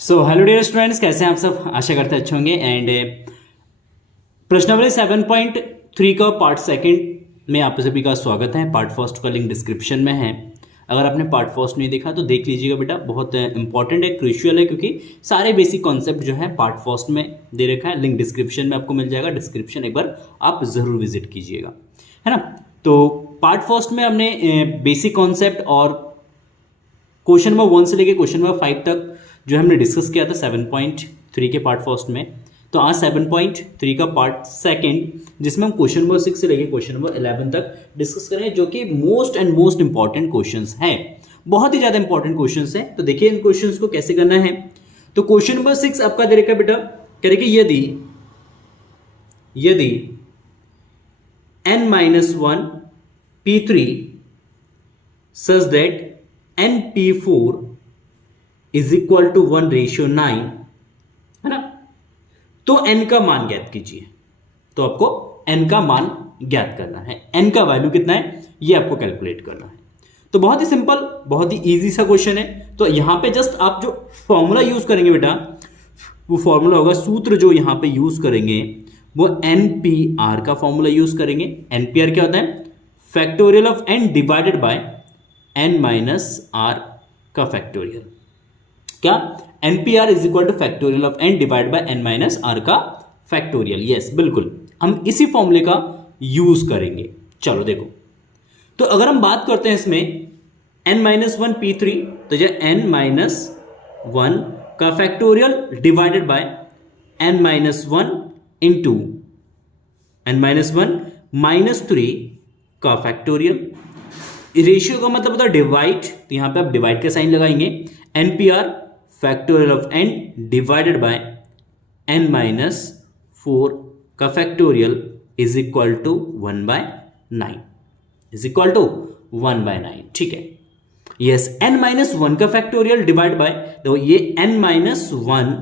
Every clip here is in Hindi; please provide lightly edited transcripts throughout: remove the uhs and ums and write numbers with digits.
सो हेलो डियर स्टूडेंट्स, कैसे हैं आप सब। आशा करते हैं अच्छे होंगे। एंड प्रश्नावली 7.3 का पार्ट सेकंड में आप सभी का स्वागत है। पार्ट फर्स्ट का लिंक डिस्क्रिप्शन में है। अगर आपने पार्ट फर्स्ट नहीं देखा तो देख लीजिएगा बेटा, बहुत इंपॉर्टेंट है, क्रूशियल है, क्योंकि सारे बेसिक कॉन्सेप्ट जो है पार्ट फर्स्ट में दे रखा है। लिंक डिस्क्रिप्शन में आपको मिल जाएगा। डिस्क्रिप्शन एक बार आप ज़रूर विजिट कीजिएगा, है ना। तो पार्ट फर्स्ट में हमने बेसिक कॉन्सेप्ट और क्वेश्चन नंबर 1 से लेकर क्वेश्चन नंबर 5 तक जो हमने डिस्कस किया था 7.3 के पार्ट फर्स्ट में। तो आज 7.3 का पार्ट सेकंड, जिसमें हम क्वेश्चन नंबर 6 से लेकर क्वेश्चन नंबर 11 तक डिस्कस करेंगे, जो कि मोस्ट इंपॉर्टेंट क्वेश्चंस हैं। बहुत ही ज़्यादा इंपॉर्टेंट क्वेश्चंस हैं। तो देखिए इन क्वेश्चंस को कैसे करना है। तो क्वेश्चन नंबर 6 आपका दे रखा बेटा, करेंगे यदि n-1 p3 such that np4 is equal to 1:9, है ना। तो n का मान ज्ञात कीजिए। तो आपको n का मान ज्ञात करना है। n का वैल्यू कितना है ये आपको कैलकुलेट करना है। तो बहुत ही सिंपल, बहुत ही इजी सा क्वेश्चन है। तो यहां पे जस्ट आप जो फॉर्मूला यूज करेंगे बेटा, वो फॉर्मूला होगा, सूत्र जो यहां पे यूज करेंगे वो NPR का फॉर्मूला यूज करेंगे। NPR क्या होता है? Factorial of n divided bye n minus r का फैक्टोरियल। क्या? NPR is equal two factorial of n divide by n minus r का फैक्टोरियल। यस, बिल्कुल हम इसी फॉर्मूले का यूज करेंगे। चलो देखो, तो अगर हम बात करते हैं इसमें n-1 p3, तो जो n-1 का factorial divided bye n-1 into n-1 -3 का फैक्टोरियल। रेशियो का मतलब होता है डिवाइड, तो यहां पे आप डिवाइड का साइन लगाएंगे। NPR factorial of n divided by n-4 का factorial is equal to 1/9, is equal to 1/9। ठीक है। यस, n-1 का फैक्टोरियल डिवाइड बाय, देखो ये n-1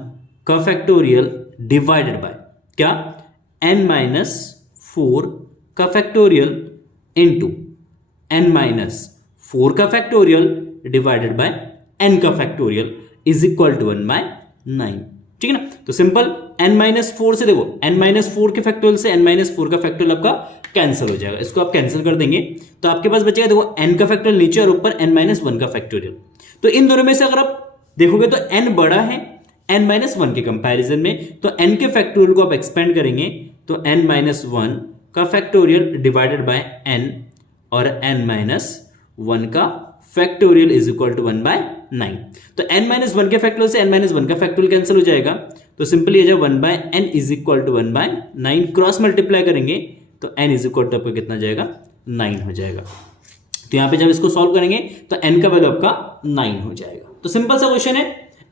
का फैक्टोरियल डिवाइडेड बाय क्या? n-4 का फैक्टोरियल इंटू n-4 का फैक्टोरियल डिवाइडेड बाय n का फैक्टोरियल इज इक्वल टू 1/9। ठीक है ना। तो सिंपल n-4 से देखो, n-4 के फैक्टोरियल से n-4 का फैक्टोरियल आपका कैंसिल हो जाएगा। इसको आप कैंसिल कर देंगे तो आपके पास बचेगा, देखो n का फैक्टोरियल नीचे और ऊपर n-1 का फैक्टोरियल। तो इन दोनों में से अगर आप देखोगे तो n बड़ा है n-1 के कंपैरिजन में, तो n के फैक्टोरियल को आप एक्सपेंड करेंगे तो n-1 का फैक्टोरियल डिवाइडेड बाय n और n-1 का फैक्टोरियल इज इक्वल टू 1/9। तो n-1 के फैक्टोरियल से n-1 का फैक्टोरियल कैंसिल हो जाएगा। तो सिंपली ये जब 1/n is equal to 1/9 cross multiply करेंगे तो n इज इक्वल टू आपका कितना जाएगा? 9 हो जाएगा। तो यहां पे जब इसको सॉल्व करेंगे तो n का वैल्यू आपका 9 हो जाएगा। तो सिंपल सा क्वेश्चन है,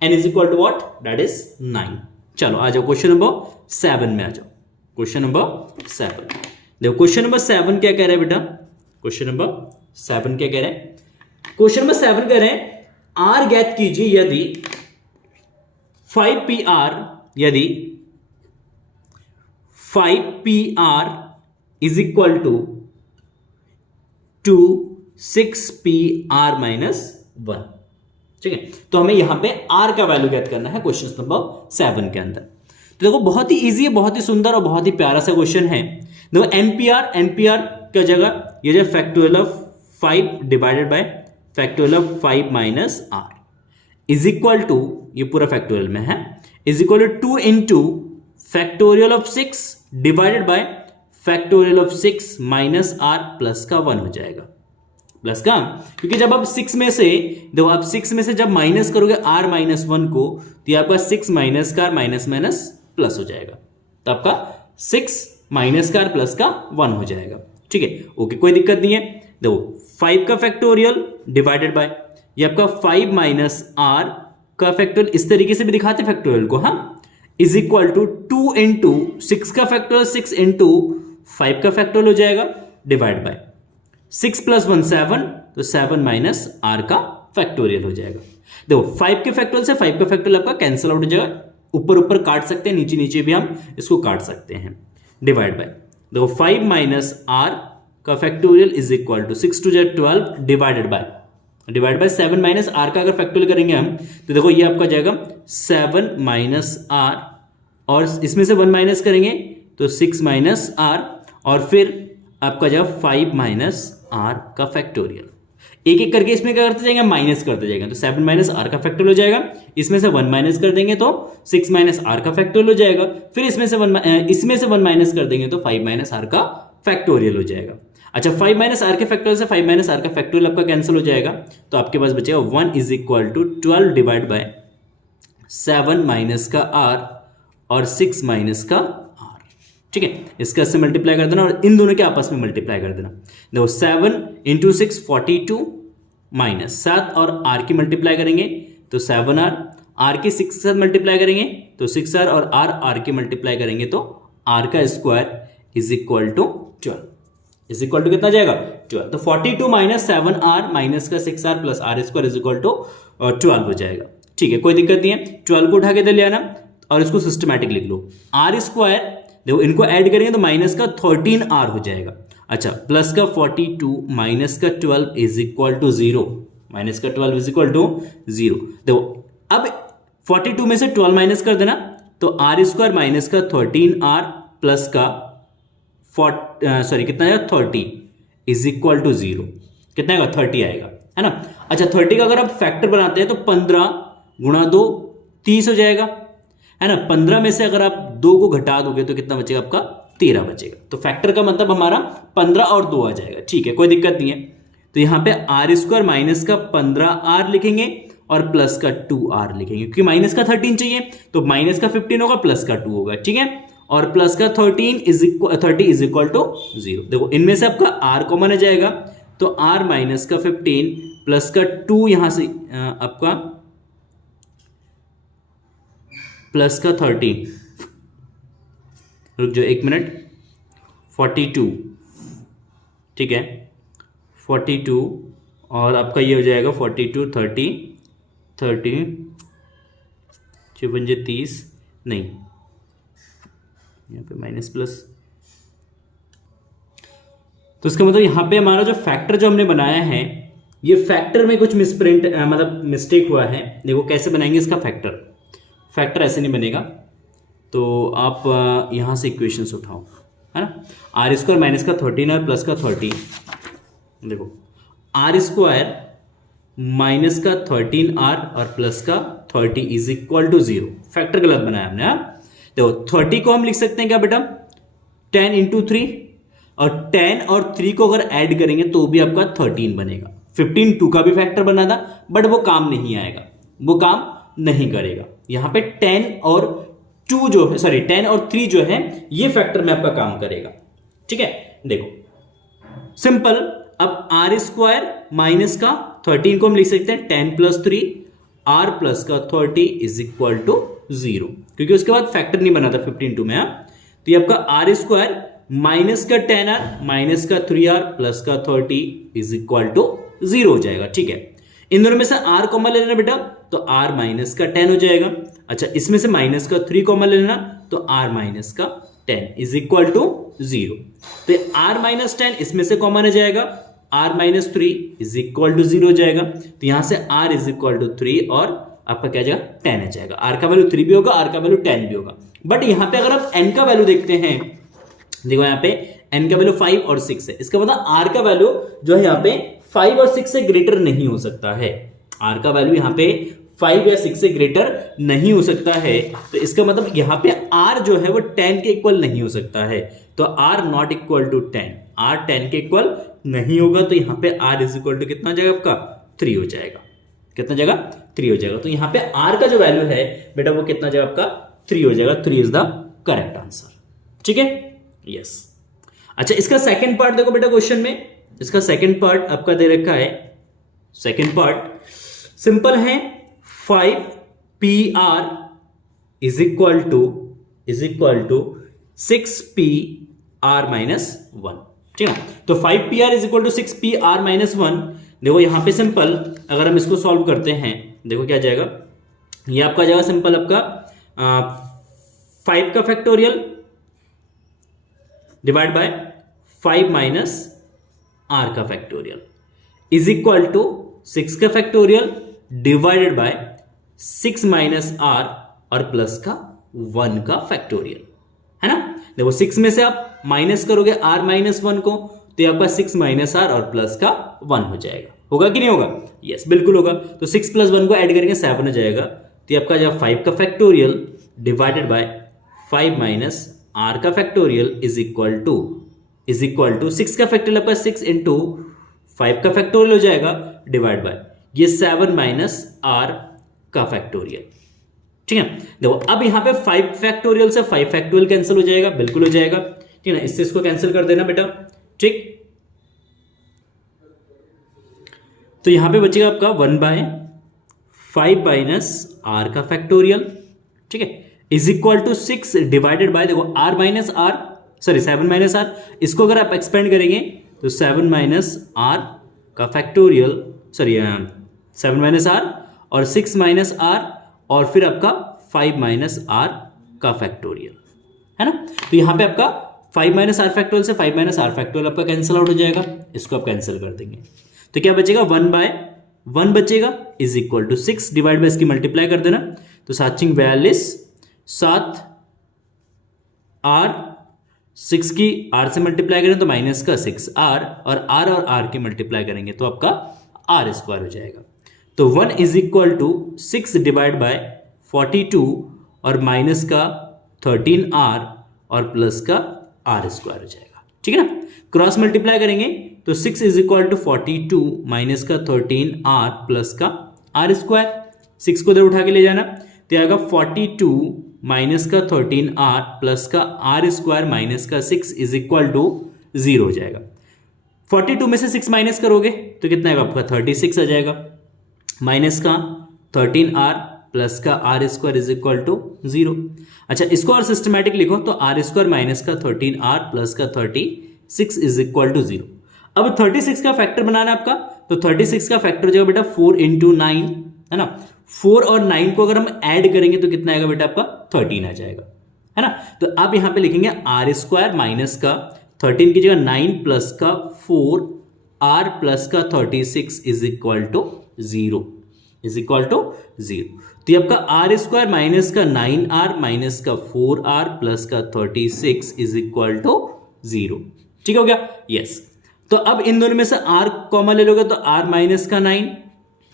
n is equal to what? That is 9। चलो आ जाओ क्वेश्चन नंबर 7 में आ जाओ। क्वेश्चन नंबर 7 देखो, क्वेश्चन नंबर 7 क्या कह रहा है बेटा? क्वेश्चन नंबर 7 क्या कह रहे हैं? क्वेश्चन नंबर 7 कह रहे हैं R ज्ञात कीजिए यदि 5PR, यदि 5PR is equal to 6PR minus 1। ठीक है। तो हमें यहां पे R का वैल्यू ज्ञात करना है क्वेश्चन नंबर 7 के अंदर। तो देखो बहुत ही इजी है, बहुत ही सुंदर और बहुत ही प्यारा सा क्वेश्चन है। देखो NPR क्या जगह, ये जो factorial of 5 divided by factorial of 5 minus r is equal to, ये पूरा फैक्टोरियल में है, is equal to 2 into factorial of 6 divided by factorial of 6 minus r plus का 1 हो जाएगा। प्लस का, क्योंकि जब आप 6 में से, देखो आप 6 में से जब माइनस करोगे r-1 को, तो आपका 6 माइनस का माइनस माइनस प्लस हो जाएगा। तो आपका 6 माइनस का प्लस का 1 हो जाएगा। ठीक है, ओके, कोई दिक्कत नहीं है। देखो 5 का फैक्टोरियल डिवाइडेड बाय, ये आपका 5 माइनस r का फैक्टोरियल, इस तरीके से भी दिखाते फैक्टोरियल को, हाँ, इज इक्वल टू 2 इंटू 6 का फैक्टोरियल 6 इंटू 5 का फैक्टोरियल हो जाएगा डिवाइड बाय 6 + 1 7, तो 7 माइनस r का फैक्टोरियल हो जाएगा। देखो 5 के फैक्टोरियल से 5 का फैक्टोरियल आपका कैंसिल आउट हो जाएगा, ऊपर ऊपर काट सकते हैं, नीचे नीचे भी हम इसको काट सकते हैं। डिवाइड बाय, देखो 5 माइनस r का factorial is equal to 6 × 12 divided by, divide by 7 minus are का अगर फैक्टोरियल करेंगे हम तो देखो ये आपका जाएगा 7 माइनस आर, और इसमें से 1 माइनस करेंगे तो 6 माइनस आर, और फिर आपका जाएगा 5 माइनस आर का फैक्टोरियल। एक एक करके इसमें क्या करते जाएंगे, माइनस करते जाएंगे, तो 7 माइनस आर का फैक्टोरियल हो जाएगा, इसमें से 1 माइनस कर देंगे तो 6 माइनस आर का फैक्टोरियल हो जाएगा, फिर इसमें से 1 माइनस कर देंगे तो 5 माइनस आर का फैक्टोरियल हो जाएगा। अच्छा, 5 माइनस आर के फैक्टोरियल से 5 माइनस आर का फैक्टोरियल आपका कैंसिल हो जाएगा, तो आपके पास बचेगा 1 is equal to 12 divide by 7 minus का आर और 6 माइनस का आर। ठीक है, इसका से मल्टीप्लाई कर देना और इन दोनों के आपस में मल्टीप्लाई कर देना। देखो 7 इंटू 6 42 माइनस 7 और आर की मल्टीप्लाई करेंगे तो 7 आर की 6 के साथ मल्टीप्लाई करेंगे तो 6 और आर की मल्टीप्लाई करेंगे तो आर का square is equal to 12, is equal to कितना जाएगा 12। तो 42 माइनस 7 माइनस का 6 plus R square is equal to 12 हो जाएगा। ठीक है, कोई दिक्कत नहीं है, 12 को उठा के दे ले आना और इसको सिस्टमैटिक लिख लो। आर स्क्वायर देखो इनको ऐड करेंगे तो माइनस का 13 हो जाएगा। अच्छा, प्लस का 42 माइनस का 12 इज इक्वल टू 0, माइनस का 12 इज इक्वल टू 0। देखो अब 42 में से 12 माइनस कर देना तो आर स्क्वायर माइनस का 13 प्लस का कितना आएगा 30 इज इक्वल टू 0, कितना आएगा 30 आएगा, है ना। अच्छा, 30 का अगर आप फैक्टर बनाते हैं तो 15 गुणा 2 30 हो जाएगा, है ना। 15 में से अगर आप 2 को घटा दोगे तो कितना बचेगा आपका 13 बचेगा। तो फैक्टर का मतलब हमारा 15 और 2 आ जाएगा। ठीक है, कोई दिक्कत नहीं है। तो यहां पे आर स्क्वायर माइनस का 15 लिखेंगे और प्लस का 2 लिखेंगे, क्योंकि माइनस का 13 चाहिए तो माइनस का 15 होगा प्लस का 2 होगा। ठीक है, और प्लस का 30 इज इक्वल टू 0। देखो इनमें से आपका आर कॉमन आ जाएगा तो आर माइनस का 15 प्लस का 2 यहां से आपका प्लस का 30, रुक जाओ 1 मिनट, 42, ठीक है 42 और आपका ये हो जाएगा 42 30 30 नहीं, यहाँ पे माइनस प्लस, तो इसका मतलब यहाँ पे हमारा जो फैक्टर जो हमने बनाया है ये फैक्टर में कुछ मिसप्रिंट मतलब मिस्टेक हुआ है। देखो कैसे बनाएंगे इसका फैक्टर ऐसे नहीं बनेगा। तो आप यहाँ से इक्वेशंस उठाओ, है ना। आर स्क्वायर माइनस का 13 प्लस का 30, देखो आर स्क्वायर माइनस का 13 और प्लस का 30 इज इक्वल टू 0। फैक्टर गलत बनाया हमने। हाँ देखो 30 को हम लिख सकते हैं क्या बेटा 10 इंटू 3, और 10 और 3 को अगर ऐड करेंगे तो भी आपका 13 बनेगा। 15 2 का भी फैक्टर बना था बट वो काम नहीं आएगा, वो काम नहीं करेगा। यहां पे 10 और 2 जो है, सॉरी 10 और 3 जो है ये फैक्टर में आपका काम करेगा। ठीक है, देखो सिंपल। अब आर स्क्वायर माइनस का 13 को हम लिख सकते हैं 10 प्लस 3 आर प्लस का 30 इज इक्वल टू 0, क्योंकि उसके बाद फैक्टर नहीं बना था 15 2 में। तो ये आपका आर स्क्वायर माइनस का 10 माइनस का 3 प्लस का 30 इज इक्वल टू 0 हो जाएगा। ठीक है, इन दोनों में से आर कॉमन ले लेना बेटा तो आर माइनस का 10 हो जाएगा। अच्छा, इसमें से माइनस का 3 कॉमन ले लेना तो आर माइनस का 10 इज इक्वल टू 0। तो आर माइनस 10 इसमें से कॉमन आ जाएगा, R minus 3 is equal to 0 हो जाएगा। तो यहां से आर इज इक्वल टू 3 और आपका क्या जाएगा 10 आ जाएगा। आर का वैल्यू 3 भी होगा, आर का वैल्यू 10 भी होगा। बट यहां पे अगर आप एन का वैल्यू देखते हैं, देखो यहाँ पे एन का वैल्यू 5 और 6 है, इसका मतलब आर का वैल्यू जो है यहाँ पे 5 और 6 से ग्रेटर नहीं हो सकता है। आर का वैल्यू यहाँ पे 5 या 6 से ग्रेटर नहीं हो सकता है। तो इसका मतलब यहाँ पे आर जो है वो 10 के इक्वल नहीं हो सकता है। तो R not equal to 10, R 10 के इक्वल नहीं होगा। तो यहाँ पे आर इज इक्वल टू कितना जाएगा आपका 3 हो जाएगा। कितना जाएगा 3 हो जाएगा। तो यहाँ पे आर का जो वैल्यू है बेटा वो कितना जाएगा आपका 3 हो जाएगा। 3 इज द करेक्ट आंसर। ठीक है, यस। अच्छा, इसका सेकंड पार्ट देखो बेटा क्वेश्चन में, इसका सेकंड पार्ट आपका दे रखा है। सेकंड पार्ट सिंपल है, 5PR is equal to 6PR minus 1। ठीक है, तो 5PR is equal to 6PR minus 1। देखो यहां पे सिंपल अगर हम इसको सॉल्व करते हैं, देखो क्या जाएगा, ये आपका जाएगा सिंपल आपका 5 का factorial divide by 5 minus are का फैक्टोरियल इज इक्वल टू 6 का factorial divided by 6 minus are और प्लस का 1 का फैक्टोरियल, है ना। देखो 6 में से आप माइनस करोगे r माइनस 1 को, तो आपका 6 माइनस आर और प्लस का 1 हो जाएगा। होगा कि नहीं होगा? यस, बिल्कुल होगा। तो 6 प्लस 1 को ऐड करेंगे 7 हो जाएगा। तो आपका जब 5 का factorial divided by 5 minus are का फैक्टोरियल इज इक्वल टू 6 का फैक्टोरियल आपका 6 इंटू 5 का फैक्टोरियल हो जाएगा डिवाइड बाय ये 7 माइनस आर का फैक्टोरियल। ठीक है, देखो अब यहां पे 5 फैक्टोरियल से 5 फैक्टोरियल कैंसिल हो जाएगा, बिल्कुल हो जाएगा। ठीक है ना, इससे इसको कैंसिल कर देना बेटा। ठीक, तो यहां पे बचेगा आपका 1 बाय 5 माइनस आर का फैक्टोरियल, ठीक है, is equal to 6 divided by, देखो R minus R, sorry 7 minus R, इसको अगर आप एक्सपेंड करेंगे तो 7 माइनस आर का फैक्टोरियल, सॉरी 7 माइनस आर और 6 माइनस आर और फिर आपका 5 माइनस आर का फैक्टोरियल, है ना। तो यहां पे आपका 5 माइनस आर फैक्टोरियल से 5 माइनस आर फैक्टोरियल आपका कैंसिल आउट हो जाएगा, इसको आप कैंसिल कर देंगे। तो क्या बचेगा 1 बाय 1 बचेगा is equal to 6 divide by इसकी मल्टीप्लाई कर देना, तो 42 7 आर 6 की आर से मल्टीप्लाई करें तो माइनस का 6 आर और आर की मल्टीप्लाई करेंगे तो आपका आर स्क्वायर हो जाएगा। तो 1 is equal to 6 divide by 42 और माइनस का 13 आर और प्लस का आर स्क्वायर हो जाएगा। ठीक है ना, क्रॉस मल्टीप्लाई करेंगे तो 6 इज इक्वल टू 42 माइनस का 13 आर प्लस का आर स्क्वायर, 6 को इधर उठा के ले जाना तो आएगा 42 माइनस का 13 आर प्लस का आर स्क्वायर माइनस का 6 इज इक्वल टू 0 हो जाएगा। 42 में से 6 माइनस करोगे तो कितना आएगा आपका 36 आ जाएगा, माइनस का 13 आर प्लस का r square is equal to 0। अच्छा, इसको और सिस्टमैटिक लिखो तो आर स्क्वायर माइनस का 13 आर प्लस का 36 इज इक्वल टू 0। अब 36 का फैक्टर बनाना है आपका, तो 36 का फैक्टर हो जाएगा बेटा 4 इंटू 9, है ना। 4 और 9 को अगर हम ऐड करेंगे तो कितना आएगा बेटा आपका 13 आ जाएगा, है ना। तो आप यहां पे लिखेंगे आर स्क्वायर माइनस का 13 की जगह 9 प्लस का 4 आर प्लस का 36 is equal to 0, is equal to 0। तो ये आपका आर स्क्वायर माइनस का 9r माइनस का 4r प्लस का 36 इज इक्वल टू 0। ठीक हो गया, यस। तो अब इन दोनों में से r कॉमन ले लोगे तो r माइनस का 9,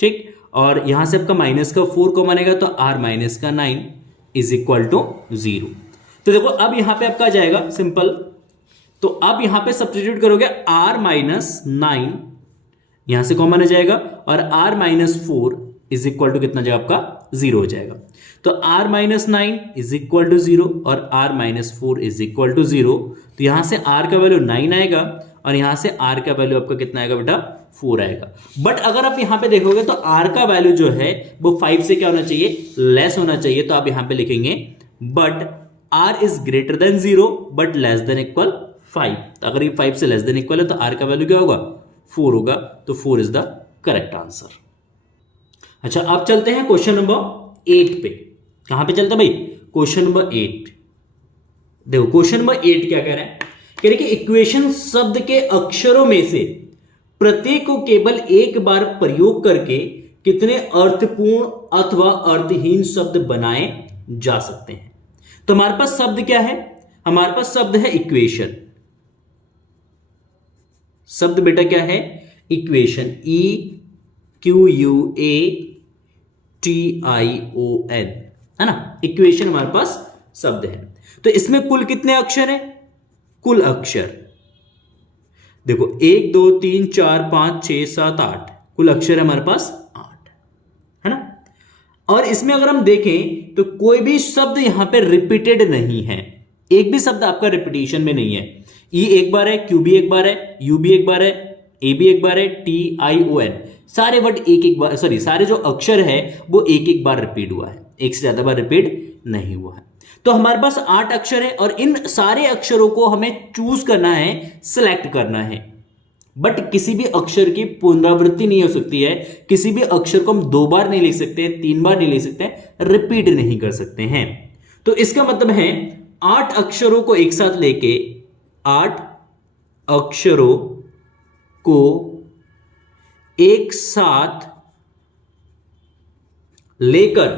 ठीक, और यहां से आपका माइनस का 4 कॉमन आएगा तो r माइनस का 9 इज इक्वल टू 0। तो देखो अब यहां पे आपका आ जाएगा सिंपल, तो अब यहां पे सब्स्टिट्यूट करोगे r माइनस 9 यहां से कॉमन आ जाएगा और r minus 4 is equal to कितना जाएगा आपका 0 हो जाएगा। तो r minus 9 is equal to 0 और r minus 4 is equal to 0। तो यहां से r का वैल्यू 9 आएगा और यहां से r का वैल्यू आपका कितना आएगा बेटा 4 आएगा। बट अगर आप यहां पे देखोगे तो r का वैल्यू जो है वो 5 से क्या होना चाहिए, लेस होना चाहिए। तो आप यहां पे लिखेंगे but r is greater than 0 but less than equal 5। तो अगर ये 5 से लेस देन इक्वल है तो r का वैल्यू क्या होगा 4 होगा, तो 4 इज द करेक्ट आंसर। अच्छा, अब चलते हैं क्वेश्चन नंबर 8 पे। कहां पे चलते हैं भाई, क्वेश्चन नंबर 8। देखो क्वेश्चन नंबर 8 क्या कह रहा है, कह रहे कि इक्वेशन शब्द के अक्षरों में से प्रत्येक को केवल एक बार प्रयोग करके कितने अर्थपूर्ण अथवा अर्थहीन शब्द बनाए जा सकते हैं। तो हमारे पास शब्द क्या है, हमारे पास शब्द है इक्वेशन। शब्द बेटा क्या है, इक्वेशन, EQUATION, है ना, इक्वेशन हमारे पास शब्द है। तो इसमें कुल कितने अक्षर हैं, कुल अक्षर देखो 1 2 3 4 5 6 7 8 कुल अक्षर है हमारे पास 8, है ना। और इसमें अगर हम देखें तो कोई भी शब्द यहां पे रिपीटेड नहीं है, एक भी शब्द आपका रिपीटेशन में नहीं है। ई एक बार है, क्यू भी एक बार है, यू भी एक बार है, ए भी एक बार है, TION, सारे वर्ड एक एक बार, सॉरी सारे जो अक्षर है वो एक एक बार रिपीट हुआ है, एक से ज्यादा बार रिपीट नहीं हुआ है। तो हमारे पास 8 अक्षर है और इन सारे अक्षरों को हमें चूज करना है, सिलेक्ट करना है। बट किसी भी अक्षर की पुनरावृत्ति नहीं हो सकती है, किसी भी अक्षर को हम 2 बार नहीं लिख सकते, 3 बार नहीं लिख सकते, रिपीट नहीं कर सकते हैं। तो इसका मतलब है 8 अक्षरों को एक साथ लेके 8 अक्षरों को एक साथ लेकर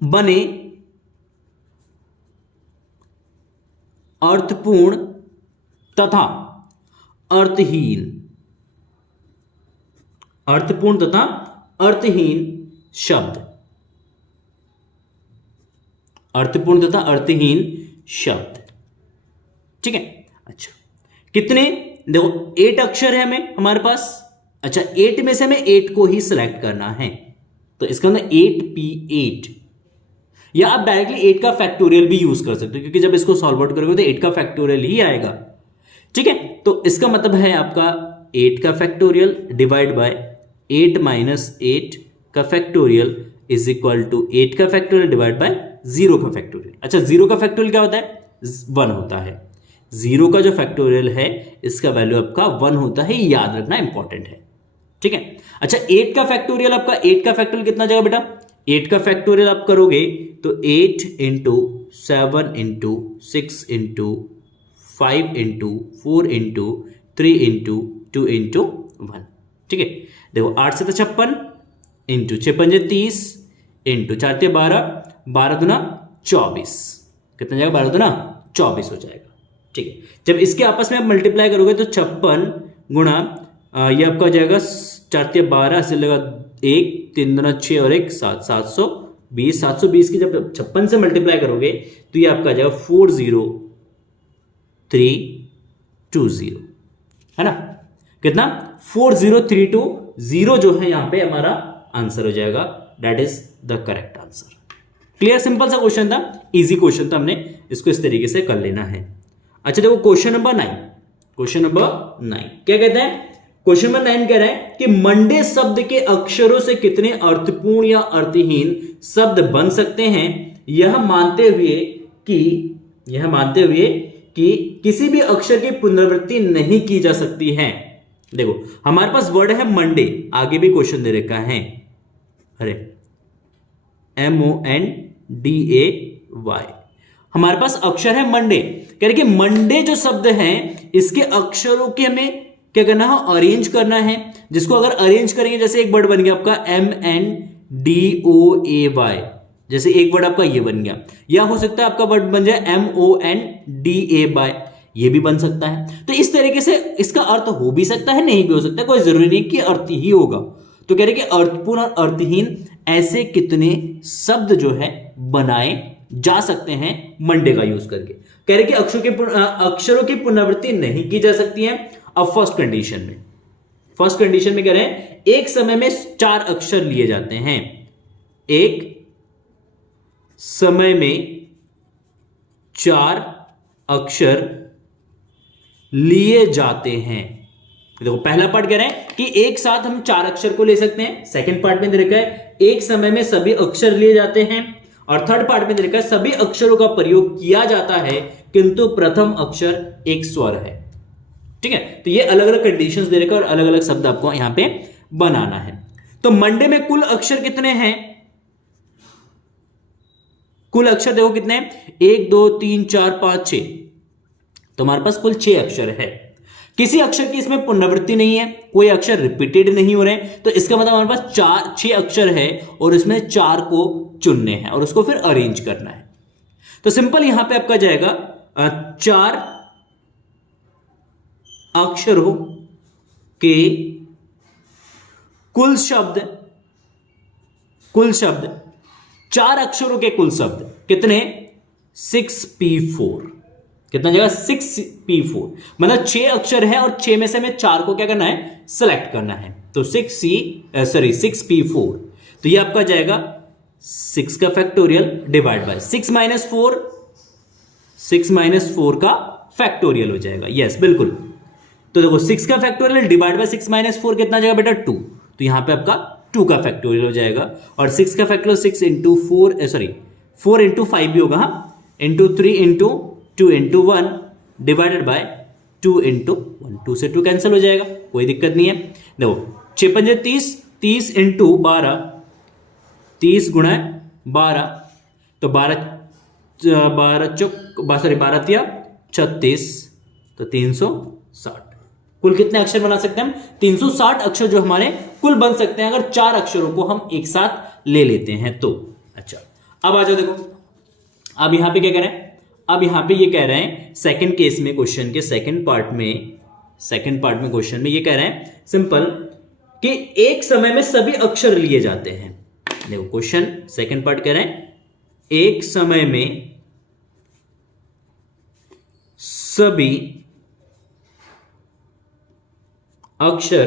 बने अर्थपूर्ण तथा अर्थहीन शब्द, अर्थपूर्ण तथा अर्थहीन शब्द। ठीक है, अच्छा कितने, देखो 8 अक्षर है हमारे पास। अच्छा 8 में से हमें 8 को ही सिलेक्ट करना है, तो इसका अंदर 8p8, या आप डायरेक्टली 8 का फैक्टोरियल भी यूज कर सकते हो, क्योंकि जब इसको सॉल्व आउट करोगे तो 8 का फैक्टोरियल ही आएगा। ठीक है, तो इसका मतलब है आपका 8 का फैक्टोरियल डिवाइड बाय 8 माइनस 8 का फैक्टोरियल इज इक्वल टू 8 का फैक्टोरियल डिवाइड बाय 0 का फैक्टोरियल। अच्छा 0 का फैक्टोरियल क्या होता है, 1 होता है। 0 का जो फैक्टोरियल है इसका वैल्यू आपका 1 होता है, याद रखना इंपॉर्टेंट है। ठीक है, अच्छा 8 का फैक्टोरियल आपका, 8 का फैक्टोरियल कितना जाएगा बेटा, 8 का फैक्टोरियल आप करोगे तो 8 into 7 into 6 into 5 into 4 into 3 into 2 into 1। ठीक है, देखो 8 से तो 56 इंटू 6 पंजे 30 इंटू 4 ते 12, 12 दूना 24, कितना जाएगा, 12 दूना 24 हो जाएगा। ठीक है, जब इसके आपस में आप मल्टीप्लाई करोगे तो 56 गुणा ये आपका जाएगा 4 ते 12 से लगा 1, 3 दूना 6 और 1 7, 720, 720 की जब 56 से मल्टीप्लाई करोगे तो ये आपका जाएगा 40320, है ना, कितना 40320 जो है यहां पे हमारा आंसर हो जाएगा, that is the correct answer. Clear, simple सा क्वेश्चन था, इजी क्वेश्चन था, हमने इसको इस तरीके से कर लेना है। अच्छा देखो क्वेश्चन नंबर 9, क्वेश्चन नंबर 9 क्या कहते हैं, क्वेश्चन नंबर 9 कह रहा है कि मंडे शब्द के अक्षरों से कितने अर्थपूर्ण या अर्थहीन शब्द बन सकते हैं, यह मानते हुए कि किसी भी अक्षर की पुनरावृत्ति नहीं की जा सकती है। देखो हमारे पास वर्ड है मंडे, आगे भी क्वेश्चन दे रखा है, अरे MONDAY, हमारे पास अक्षर है मंडे, कह रहे कि मंडे जो शब्द है इसके अक्षरों के हमें क्या करना है, अरेंज करना है, जिसको अगर अरेंज करेंगे जैसे एक वर्ड बन गया आपका MNDOAY, जैसे एक वर्ड आपका ये बन गया, या हो सकता है आपका वर्ड बन जाए MONDAY, ये भी बन सकता है। तो इस तरीके से इसका अर्थ हो भी सकता है, नहीं भी हो सकता है, कोई जरूरी नहीं कि अर्थ ही होगा। तो कह रहे कि अर्थपूर्ण और अर्थहीन ऐसे कितने शब्द जो है बनाए जा सकते हैं मंडे का यूज करके। कह रहे कि अक्षरों की पुनरावृत्ति नहीं की जा सकती है। अब फर्स्ट कंडीशन में कह रहे हैं एक समय में 4 अक्षर लिए जाते हैं, एक समय में 4 अक्षर लिए जाते हैं। देखो पहला पार्ट कह रहे हैं कि एक साथ हम 4 अक्षर को ले सकते हैं, सेकंड पार्ट में दे रखा है एक समय में सभी अक्षर लिए जाते हैं, और थर्ड पार्ट में दे रखा है सभी अक्षरों का प्रयोग किया जाता है किंतु प्रथम अक्षर एक स्वर है। ठीक है, तो ये अलग अलग कंडीशंस दे रखा है और अलग अलग शब्द आपको यहां पे बनाना है। तो मंडे में कुल अक्षर कितने हैं, कुल अक्षर देखो कितने हैं, 1 2 3 4 5 6, तो हमारे पास कुल 6 अक्षर है। किसी अक्षर की इसमें पुनरावृत्ति नहीं है, कोई अक्षर रिपीटेड नहीं हो रहे, तो इसका मतलब हमारे पास 6 अक्षर है और इसमें 4 को चुनने हैं और उसको फिर अरेंज करना है। तो सिंपल यहां पे आपका जाएगा 4 अक्षरों के कुल शब्द 4 अक्षरों के कुल शब्द कितने, 6p4, कितना जाएगा 6p4, मतलब 6 अक्षर है और 6 में से हमें 4 को क्या करना है, सेलेक्ट करना है। तो 6p4, तो ये आपका जाएगा 6 का फैक्टोरियल डिवाइड बाय 6 माइनस 4 का फैक्टोरियल हो जाएगा। यस बिल्कुल, तो देखो 6 का फैक्टोरियल डिवाइड बाय 6 माइनस 4 कितना जाएगा बेटा 2, तो यहां पे आपका 2 का फैक्टोरियल हो जाएगा, और 6 का फैक्टोरियल 4 इंटू 5 भी होगा, into 3 into 2 into 1 divided by 2 into 1, 2 से 2 कैंसिल हो जाएगा, कोई दिक्कत नहीं है। देखो 6 पंजे 30, 30 इंटू 12, 30 गुणा 12, तो 12 तिया 36, तो 360, कुल कितने अक्षर बना सकते हैं हम? 360 अक्षर जो हमारे कुल बन सकते हैं अगर 4 अक्षरों को हम एक साथ ले लेते हैं तो। अच्छा, अब आ जाओ, देखो अब यहां पे क्या कह रहे हैं, अब यहां पे ये कह रहे हैं सेकंड केस में, क्वेश्चन के सेकंड पार्ट में क्वेश्चन में ये कह रहे हैं सिंपल कि एक समय में सभी अक्षर लिए जाते हैं। देखो क्वेश्चन सेकंड पार्ट कह रहे हैं एक समय में सभी अक्षर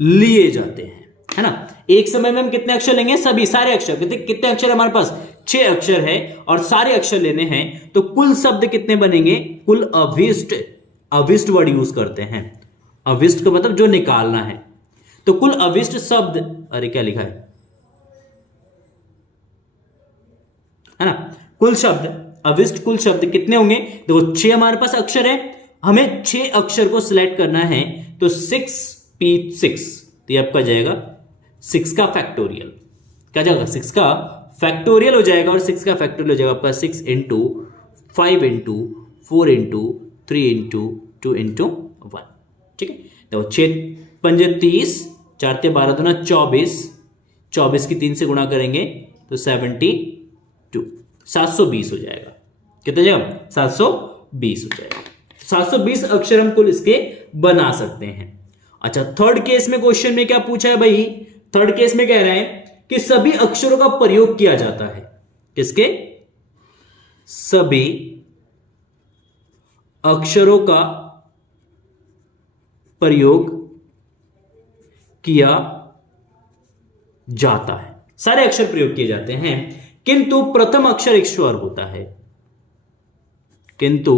लिए जाते हैं, है ना। एक समय में हम कितने अक्षर लेंगे? सभी, सारे अक्षर। कितने अक्षर हमारे पास? 6 अक्षर है और सारे अक्षर लेने हैं तो कुल शब्द कितने बनेंगे? कुल अविष्ट वर्ड यूज करते हैं। अविष्ट का मतलब जो निकालना है, तो कुल अविष्ट शब्द, अरे क्या लिखा है ना, कुल शब्द अविष्ट कुल शब्द कितने होंगे? देखो 6 हमारे पास अक्षर है, हमें 6 अक्षर को सिलेक्ट करना है तो 6p6, तो ये आपका जाएगा 6 का फैक्टोरियल। क्या जाएगा? 6 का फैक्टोरियल हो जाएगा, और 6 का फैक्टोरियल हो जाएगा आपका 6 into 5 into 4 into 3 into 2 into 1। ठीक है, देखो 6 पंजे 30, 4 ते 12 दूना 24, 24 की 3 से गुणा करेंगे तो 72, 720 हो जाएगा। कितना जाएगा? 720 हो जाएगा। 720 अक्षर हम कुल इसके बना सकते हैं। अच्छा, थर्ड केस में क्वेश्चन में क्या पूछा है भाई? थर्ड केस में कह रहे हैं कि सभी अक्षरों का प्रयोग किया जाता है। किसके? सभी अक्षरों का प्रयोग किया जाता है, सारे अक्षर प्रयोग किए जाते हैं, किंतु प्रथम अक्षर एक स्वर होता है। किंतु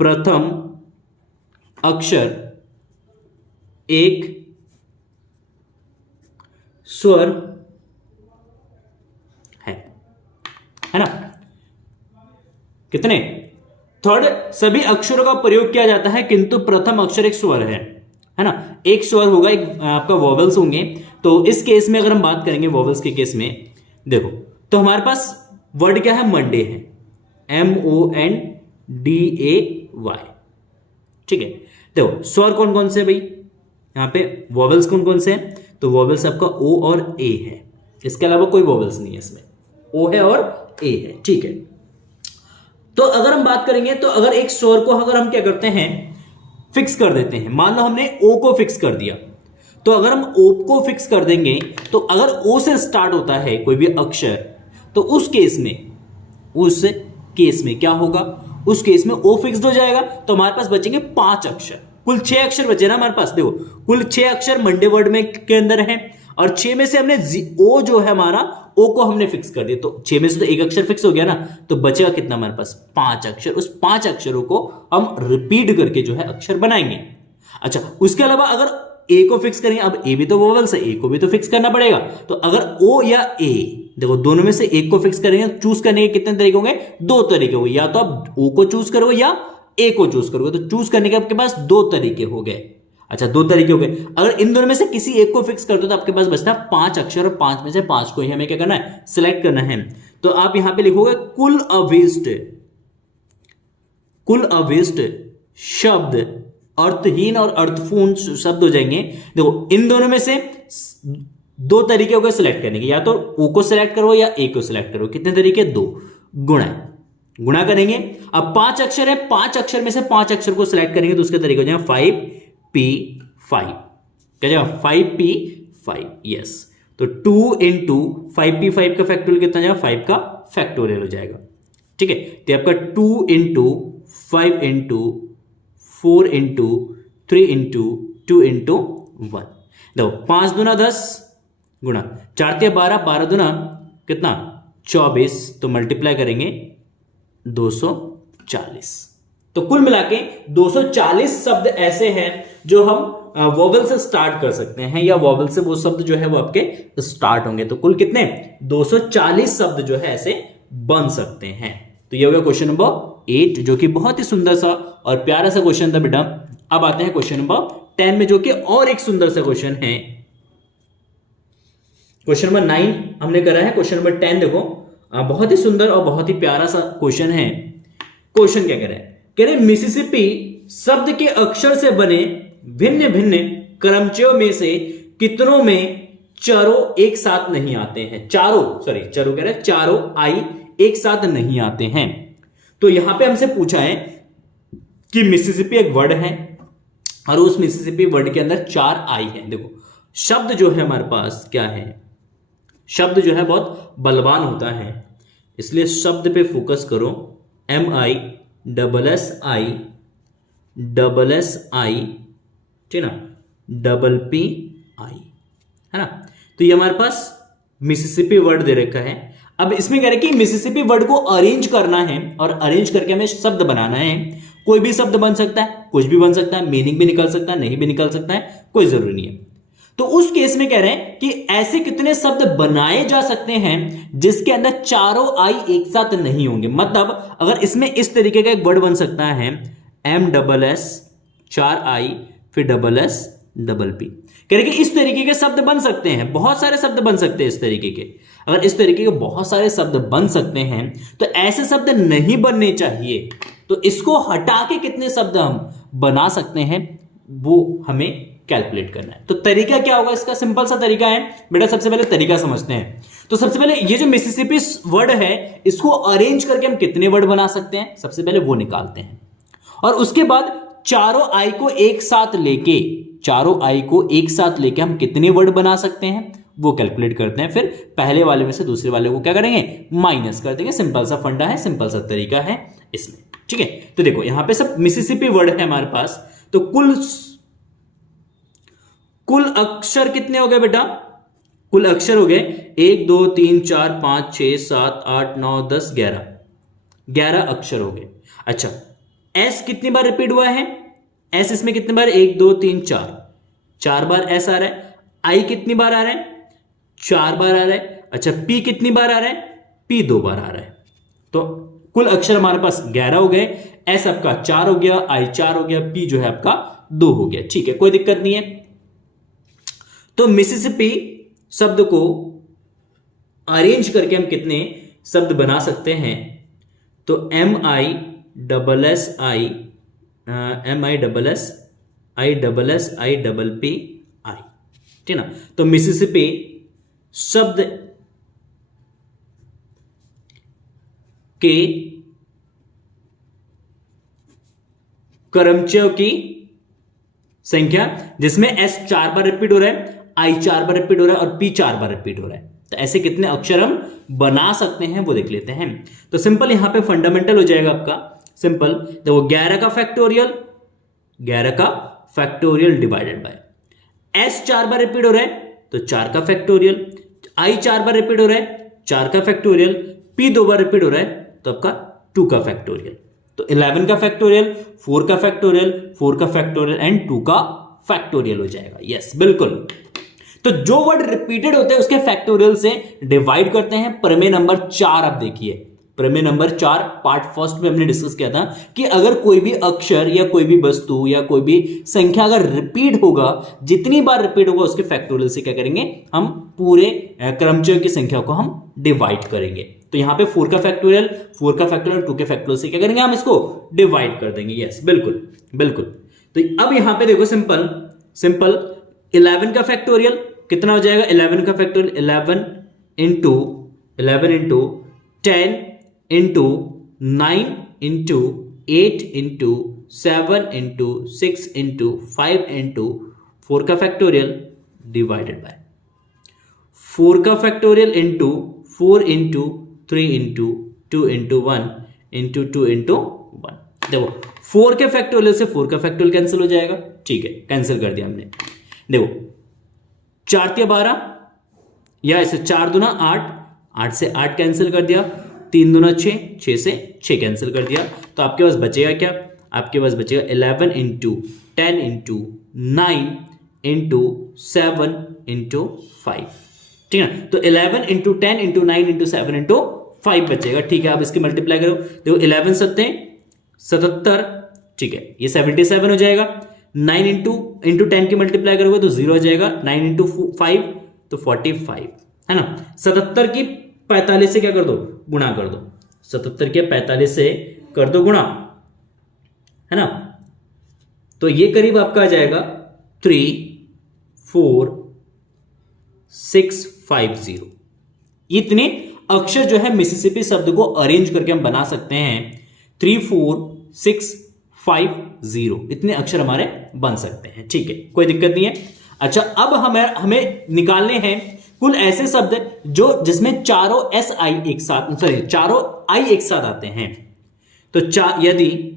प्रथम अक्षर एक स्वर है ना। कितने? थर्ड, सभी अक्षरों का प्रयोग किया जाता है किंतु प्रथम अक्षर एक स्वर है ना। एक स्वर होगा, एक आपका वॉवेल्स होंगे। तो इस केस में अगर हम बात करेंगे वॉवेल्स के केस में, देखो तो हमारे पास वर्ड क्या है? मंडे है, MONDAY। ठीक है, देखो स्वर कौन कौन से भाई? यहां पे वॉवेल्स कौन कौन से हैं? तो वॉवेल्स आपका O और A है, इसके अलावा कोई वॉवेल्स नहीं है इसमें, O है और A है। ठीक है, तो अगर हम बात करेंगे तो अगर एक स्वर को अगर हम क्या करते हैं, फिक्स कर देते हैं, मान लो हमने O को फिक्स कर दिया, तो अगर हम O को फिक्स कर देंगे तो अगर O से स्टार्ट होता है कोई भी अक्षर, तो उस केस में क्या होगा? उस केस में O फिक्स्ड हो जाएगा, तो हमारे पास बचेंगे 5 अक्षर। कुल 6 अक्षर बचे ना हमारे पास। देखो कुल 6 अक्षर मंडे वर्ड में के अंदर है, और 6 में से हमने O जो है हमारा, O को हमने फिक्स कर दिया, तो 6 में से तो एक अक्षर फिक्स हो गया ना, तो बचेगा कितना हमारे पास? 5 अक्षर। उस 5 अक्षरों को हम रिपीट करके जो है अक्षर बनाएंगे। अच्छा, उसके अलावा अगर A को फिक्स करेंगे, अब A भी तो वोवेल्स है, A को भी तो फिक्स करना पड़ेगा। तो अगर O या A, देखो दोनों में से एक को फिक्स करेंगे, चूज करने के कितने तरीके होंगे? 2 तरीके होंगे, या तो आप O को चूज करोगे या A को चूज करोगे। तो चूज करने के आपके पास 2 तरीके हो गए। अच्छा, 2 तरीके हो गए। अगर इन दोनों में से किसी एक को फिक्स कर दो तो आपके पास बचता है 5 अक्षर, और 5 में से 5 को ही हमें क्या करना है? सिलेक्ट करना है। तो आप यहां पे लिखोगे कुल अविष्ट शब्द, अर्थहीन और अर्थपूर्ण शब्द हो जाएंगे। देखो इन दोनों में से 2 तरीके हो गए सिलेक्ट करने के, या तो O को सिलेक्ट करो या A को सिलेक्ट करो। कितने तरीके? 2। गुणा करेंगे। अब 5 अक्षर है, 5 अक्षर में से 5 अक्षर को सिलेक्ट करेंगे तो उसके तरीके हो जाएगा 5p5। क्या जाएगा? 5p5। यस, तो 2 इंटू 5p5 का फैक्टोरियल कितना जाएगा? 5 का फैक्टोरियल हो जाएगा। ठीक है, तो आपका 2 into 5 into 4 into 3 into 2 into 1। देखो 5 दूना 10 गुणा 4 ते 12, 12 दूना कितना? 24, तो मल्टीप्लाई करेंगे 240। तो कुल मिला के 240 शब्द ऐसे हैं जो हम वोवेल से स्टार्ट कर सकते हैं, या वोवेल से वो शब्द जो है वो आपके स्टार्ट होंगे। तो कुल कितने? 240 शब्द जो है ऐसे बन सकते हैं। तो ये हो गया क्वेश्चन नंबर 8, जो कि बहुत ही सुंदर सा और प्यारा सा क्वेश्चन था बेटा। अब आते हैं क्वेश्चन नंबर 10 में, जो कि और एक सुंदर सा क्वेश्चन है। क्वेश्चन नंबर 9 हमने करा है, क्वेश्चन नंबर 10 देखो, बहुत ही सुंदर और बहुत ही प्यारा सा क्वेश्चन है। क्वेश्चन क्या कह रहे हैं मिसिसिपी शब्द के अक्षर से बने भिन्न भिन्न क्रमचयों में से कितनों में चारों एक साथ नहीं आते हैं। चारों कह रहे हैं चारों आई एक साथ नहीं आते हैं। तो यहां पे हमसे पूछा है कि मिसिसिपी एक वर्ड है और उस मिसिसिपी वर्ड के अंदर 4 आई है। देखो शब्द जो है हमारे पास क्या है, शब्द जो है बहुत बलवान होता है, इसलिए शब्द पे फोकस करो। MI SSI ठीक ना, PPI है ना। तो ये हमारे पास मिसिसिपी वर्ड दे रखा है। अब इसमें कह रहे कि मिसिसिपी वर्ड को अरेंज करना है और अरेंज करके हमें शब्द बनाना है। कोई भी शब्द बन सकता है, कुछ भी बन सकता है, मीनिंग भी निकल सकता है, नहीं भी निकल सकता है, कोई जरूरी नहीं है। तो उस केस में कह रहे हैं कि ऐसे कितने शब्द बनाए जा सकते हैं जिसके अंदर चारों आई एक साथ नहीं होंगे। मतलब अगर इसमें इस तरीके का एक वर्ड बन सकता है MSS 4 आई फिर SS P, कह रहे कि इस तरीके के शब्द बन सकते हैं, बहुत सारे शब्द बन सकते हैं इस तरीके के। अगर इस तरीके के बहुत सारे शब्द बन सकते हैं तो ऐसे शब्द नहीं बनने चाहिए। तो इसको हटा के कितने शब्द हम बना सकते हैं वो हमें कैलकुलेट करना है। तो तरीका क्या होगा इसका, सिंपल सा तरीका है बेटा। सबसे पहले तरीका समझते हैं। तो सबसे पहले ये जो मिसिसिपी वर्ड है इसको अरेंज करके हम कितने वर्ड बना सकते हैं, सबसे पहले वो निकालते हैं। और उसके बाद चारों आई को एक साथ लेके हम कितने वर्ड बना सकते हैं वो कैलकुलेट करते हैं। फिर पहले वाले में से दूसरे वाले को क्या करेंगे, माइनस कर देंगे। सिंपल सा फंडा है, सिंपल सा तरीका है इसमें, ठीक है। तो देखो यहां पे सब मिसिसिपी वर्ड है हमारे पास। तो कुल अक्षर कितने हो गए बेटा, कुल अक्षर हो गए 1 2 3 4 5 6 7 8 9 10 11 अक्षर हो गए। अच्छा एस कितनी बार रिपीट हुआ है, एस इसमें कितनी बार, 1 2 3 4 बार एस आ रहा है। आई कितनी बार आ रहा है, 4 बार आ रहा है। अच्छा पी कितनी बार आ रहा है, पी 2 बार आ रहा है। तो कुल अक्षर हमारे पास 11 हो गए। एस आपका 4 हो गया, आई 4 हो गया, पी जो है आपका 2 हो गया, ठीक है, कोई दिक्कत नहीं है। तो मिसिसिपी शब्द को अरेंज करके हम कितने शब्द बना सकते हैं, तो MISSI ठीक ना। तो मिसिसिपी शब्द के कर्मचयों की संख्या जिसमें S 4 बार रिपीट हो रहा है, I 4 बार रिपीट हो रहा है और P 4 बार रिपीट हो रहा है। तो ऐसे कितने अक्षर हम बना सकते हैं वो देख लेते हैं। तो सिंपल यहां पे फंडामेंटल हो जाएगा आपका सिंपल। देखो 11 का फैक्टोरियल डिवाइडेड बाय S 4 बार रिपीट हो रहा है तो 4 का फैक्टोरियल, I 4 बार रिपीट हो रहा है 4 का फैक्टोरियल, P 2 बार रिपीट हो रहा है तो आपका 2 का फैक्टोरियल। तो 11 का फैक्टोरियल, 4 का फैक्टोरियल, 4 का फैक्टोरियल एंड 2 का फैक्टोरियल हो जाएगा। यस बिल्कुल। तो जो वर्ड रिपीटेड होते हैं उसके फैक्टोरियल से डिवाइड करते हैं। प्रमेय नंबर 4 आप देखिए, प्रमेय नंबर 4 पार्ट फर्स्ट में हमने डिस्कस किया था कि अगर कोई भी अक्षर या कोई भी वस्तु या कोई भी संख्या अगर रिपीट होगा, जितनी बार रिपीट होगा उसके फैक्टोरियल से क्या करेंगे, हम पूरे क्रमचयों की संख्या को हम डिवाइड करेंगे। तो यहां पे 4 का फैक्टोरियल, 4 का फैक्टोरियल, 2 के फैक्टोरियल से क्या करेंगे, हम इसको डिवाइड कर देंगे। यस बिल्कुल बिल्कुल। तो अब यहां पे देखो सिंपल 11 का फैक्टोरियल कितना हो जाएगा, 11 का factorial 11 into 10 into 9 into 8 into 7 into 6 into 5 into 4 का फैक्टोरियल डिवाइडेड बाय 4 का factorial into 4 into 3 into 2 into 1 into 2 into 1। देखो 4 के फैक्टोरियल से 4 का फैक्टोरियल कैंसिल हो जाएगा, ठीक है, कैंसिल कर दिया हमने। देखो 4 के 12 या ऐसे 4 दूना 8, 8 से 8 कैंसिल कर दिया, 3 दूना 6, 6 से 6 कैंसिल कर दिया। तो आपके पास बचेगा क्या, आपके पास बचेगा 11 इंटू 10 इंटू 9 इंटू 7 इंटू 5, ठीक है। तो 11 इंटू 10 इंटू 9 इंटू 7 इंटू 5 बचेगा, ठीक है। आप इसकी मल्टीप्लाई करो, देखो 11 7 77, ठीक है, ये 77 हो जाएगा। 9 इंटू 10 की मल्टीप्लाई करोगे तो 0 हो जाएगा, 9 इंटू 5 तो 45 है ना। 77 की 45 से क्या कर दो गुणा कर दो, 77 के 45 से कर दो गुणा, है ना। तो ये करीब आपका आ जाएगा 34650। इतने अक्षर जो है मिसिसिपी शब्द को अरेंज करके हम बना सकते हैं 34650, इतने अक्षर हमारे बन सकते हैं, ठीक है, कोई दिक्कत नहीं है। अच्छा, अब हमें निकालने हैं कुल ऐसे शब्द जो जिसमें चारों एस आई एक साथ, सॉरी चारों आई एक साथ आते हैं। तो यदि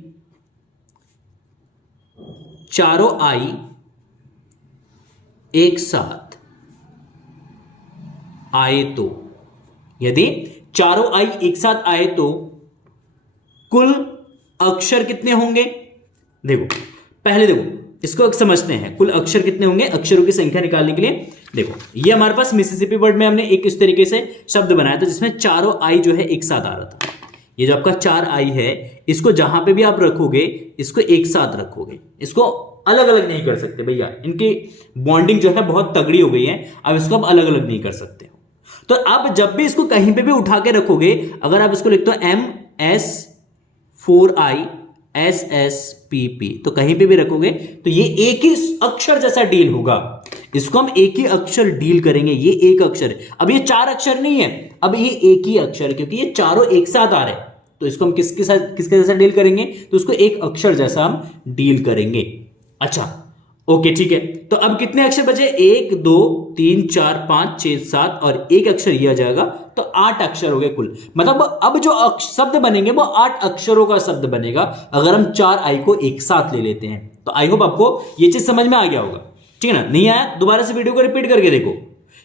चारों आई एक साथ आए तो, यदि चारों आई एक साथ आए तो कुल अक्षर कितने होंगे? देखो पहले देखो इसको एक समझते हैं, कुल अक्षर कितने होंगे अक्षरों की संख्या निकालने के लिए। देखो ये हमारे पास मिसिसिपी वर्ड में हमने एक इस तरीके से शब्द बनाया था जिसमें चारों आई जो है एक साथ आ रहा था। ये जो आपका 4 आई है, इसको जहां पे भी आप रखोगे इसको एक साथ रखोगे, इसको अलग अलग नहीं कर सकते भैया, इनकी बॉन्डिंग जो है बहुत तगड़ी हो गई है, अब इसको आप अलग अलग नहीं कर सकते हो। तो अब जब भी इसको कहीं पे भी उठा के रखोगे, अगर आप इसको लिखते हो MS4ISSPP, तो कहीं पे भी रखोगे तो ये एक ही अक्षर जैसा डील होगा, इसको हम एक ही अक्षर डील करेंगे। ये एक अक्षर है, अब ये 4 अक्षर नहीं है, अब ये एक ही अक्षर है क्योंकि ये चारों एक साथ आ रहे हैं। तो इसको हम किसके जैसा डील करेंगे? तो उसको एक अक्षर जैसा हम डील करेंगे। अच्छा ओके ठीक है, तो अब कितने अक्षर बचे? 1 2 3 4 5 6 7 और एक अक्षर ये आ जाएगा, तो 8 अक्षर हो गए कुल। मतलब अब जो शब्द बनेंगे वो 8 अक्षरों का शब्द बनेगा अगर हम 4 आई को एक साथ ले लेते हैं। तो आई होप आपको ये चीज समझ में आ गया होगा, ठीक है ना? नहीं आया दोबारा से वीडियो को रिपीट करके देखो,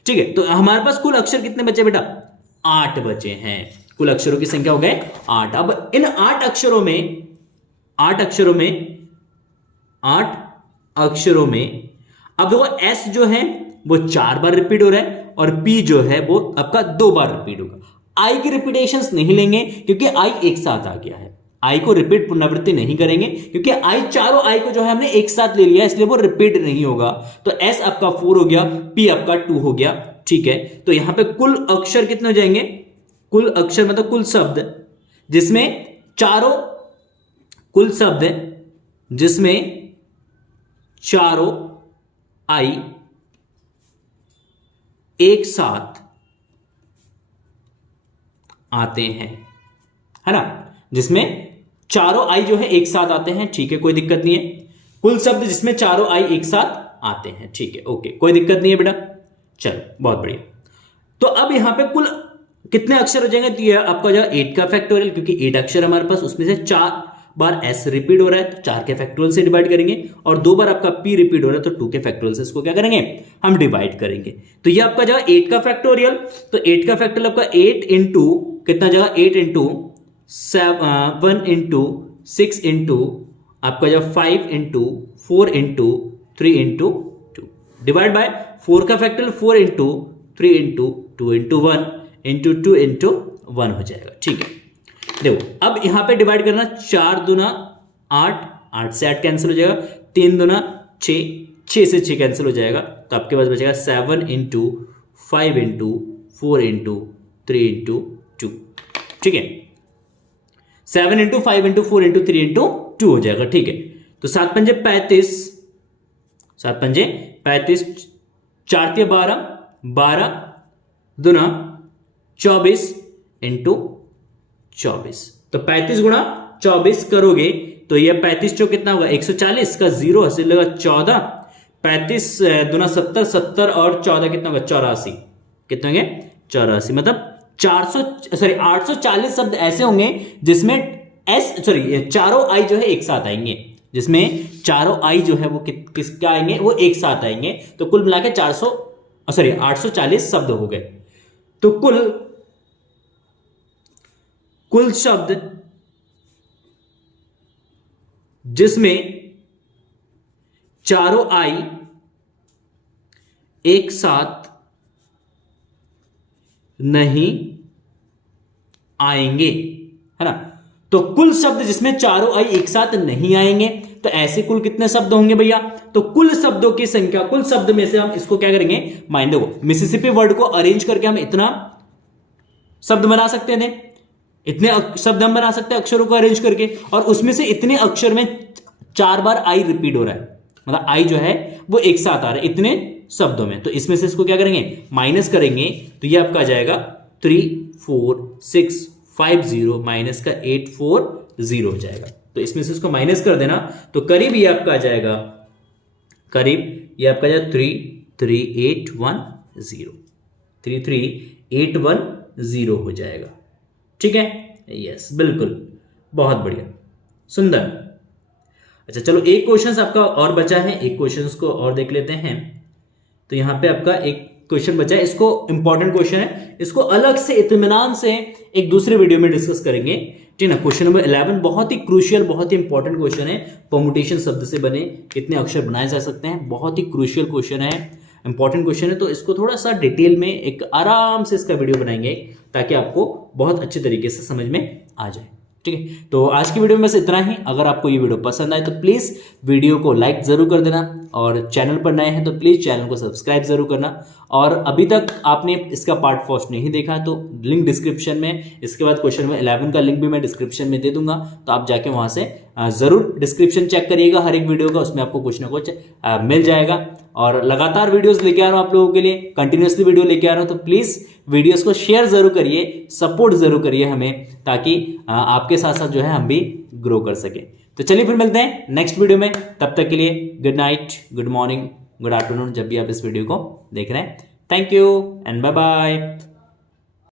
ठीक है। तो हमारे पास कुल अक्षर कितने बचे बेटा? 8 बचे हैं, कुल अक्षरों की संख्या हो गए 8। अब इन 8 अक्षरों में अब देखो एस जो है वो 4 बार रिपीट हो रहा है और पी जो है वो आपका 2 बार रिपीट होगा। आई की रिपीटेशंस नहीं लेंगे क्योंकि आई एक साथ आ गया है, आई को रिपीट पुनरावृत्ति नहीं करेंगे क्योंकि आई चारों आई को जो है हमने एक साथ ले लिया, इसलिए वो रिपीट नहीं होगा। तो एस आपका 4 हो गया, पी आपका 2 हो गया, ठीक है। तो यहां पे कुल अक्षर कितने हो जाएंगे? कुल अक्षर मतलब कुल शब्द जिसमें चारों आई एक साथ आते हैं, है ना, जिसमें चारों आई जो है एक साथ आते हैं, ठीक है, कोई दिक्कत नहीं है। कुल शब्द जिसमें चारों आई एक साथ आते हैं, ठीक है, ओके, कोई दिक्कत नहीं है बेटा, चलो बहुत बढ़िया। तो अब यहां पे कुल कितने अक्षर हो जाएंगे? तो ये आपका जो 8 का फैक्टोरियल, क्योंकि 8 अक्षर हमारे पास, उसमें से 4 बार एस रिपीट हो रहा है तो 4 के फैक्टोरियल से डिवाइड करेंगे, और 2 बार आपका पी रिपीट हो रहा है तो 2 के फैक्टोरियल से इसको क्या करेंगे? हम डिवाइड करेंगे। तो ये आपका जो 8 का फैक्टोरियल, तो 8 का फैक्टोरियल आपका 8 इंटू कितना जगह? 8 इंटू 7 इंटू 6 इंटू आपका जो 5 into 4 into 3 into 2 divide by 4 का factorial 4 into 3 into 2 into 1 into 2 into 1 हो जाएगा, ठीक है। देखो अब यहां पे डिवाइड करना, 4 दूना 8, 8 से 8 कैंसिल हो जाएगा, 3 दूना 6, 6 से 6 कैंसिल हो जाएगा, तो आपके पास बचेगा 7 इंटू 5 इंटू 4 इंटू 3 इंटू 2, ठीक है। 7 इंटू 5 इंटू 4 इंटू 3 इंटू 2 हो जाएगा, ठीक है। तो 7 पंजे 35, 7 पंजे 35, 4 तिया 12, 12 दूना 24 इंटू 24, तो 35 गुणा 24 करोगे तो ये 35 चौ कितना होगा? 140 का 0 हासिल होगा 14, 35 दूना 70, 70 और 14 कितना होगा? 84, कितना होंगे? 84, मतलब 840 शब्द ऐसे होंगे जिसमें चारों आई जो है एक साथ आएंगे, जिसमें चारों आई जो है वो किसके आएंगे? वो एक साथ आएंगे। तो कुल मिला के 840 शब्द हो गए। तो कुल शब्द जिसमें चारों आई एक साथ नहीं आएंगे, है ना, तो कुल शब्द जिसमें चारों आई एक साथ नहीं आएंगे, तो ऐसे कुल कितने शब्द होंगे भैया? तो कुल शब्दों की संख्या, कुल शब्द में से हम इसको क्या करेंगे? माइंड देखो, मिसिसिपी वर्ड को अरेंज करके हम इतना शब्द बना सकते थे, इतने शब्द हम बना सकते हैं अक्षरों को अरेंज करके, और उसमें से इतने अक्षर में 4 बार आई रिपीट हो रहा है, मतलब आई जो है वो एक साथ आ रहा है इतने शब्दों में। तो इसमें से इसको क्या करेंगे, माइनस करेंगे, तो ये आपका आ जाएगा 34650 माइनस का 840 हो जाएगा। तो इसमें से इसको माइनस कर देना, तो करीब ये आपका आ जाएगा, करीब ये आपका जाएगा 33810, 33810 हो जाएगा। ठीक है, यस बिल्कुल, बहुत बढ़िया, सुंदर। अच्छा चलो, एक क्वेश्चन आपका और बचा है, एक क्वेश्चन को और देख लेते हैं। तो यहां पे आपका एक क्वेश्चन बचा है, इसको इंपॉर्टेंट क्वेश्चन है, इसको अलग से इत्मीनान से एक दूसरे वीडियो में डिस्कस करेंगे, ठीक है ना। क्वेश्चन नंबर 11 बहुत ही क्रूशियल, बहुत ही इंपॉर्टेंट क्वेश्चन है। परमुटेशन शब्द से बने कितने अक्षर बनाए जा सकते हैं, बहुत ही क्रूशियल क्वेश्चन है, इंपॉर्टेंट क्वेश्चन है। तो इसको थोड़ा सा डिटेल में एक आराम से इसका वीडियो बनाएंगे ताकि आपको बहुत अच्छे तरीके से समझ में आ जाए। ठीक है, तो आज की वीडियो में बस इतना ही। अगर आपको ये वीडियो पसंद आए तो प्लीज़ वीडियो को लाइक ज़रूर कर देना, और चैनल पर नए हैं तो प्लीज़ चैनल को सब्सक्राइब ज़रूर करना। और अभी तक आपने इसका पार्ट फर्स्ट नहीं देखा तो लिंक डिस्क्रिप्शन में, इसके बाद क्वेश्चन नंबर 11 का लिंक भी मैं डिस्क्रिप्शन में दे दूंगा, तो आप जाके वहाँ से ज़रूर डिस्क्रिप्शन चेक करिएगा हर एक वीडियो का, उसमें आपको कुछ ना कुछ मिल जाएगा। और लगातार वीडियोस लेके आ रहा हूँ आप लोगों के लिए, कंटिन्यूसली वीडियो लेके आ रहा हूँ, तो प्लीज़ वीडियोस को शेयर ज़रूर करिए, सपोर्ट ज़रूर करिए हमें, ताकि आपके साथ साथ जो है हम भी ग्रो कर सकें। तो चलिए फिर मिलते हैं नेक्स्ट वीडियो में, तब तक के लिए good night, good morning, good afternoon, जब भी आप इस वीडियो को देख रहे हैं। Thank you and bye bye.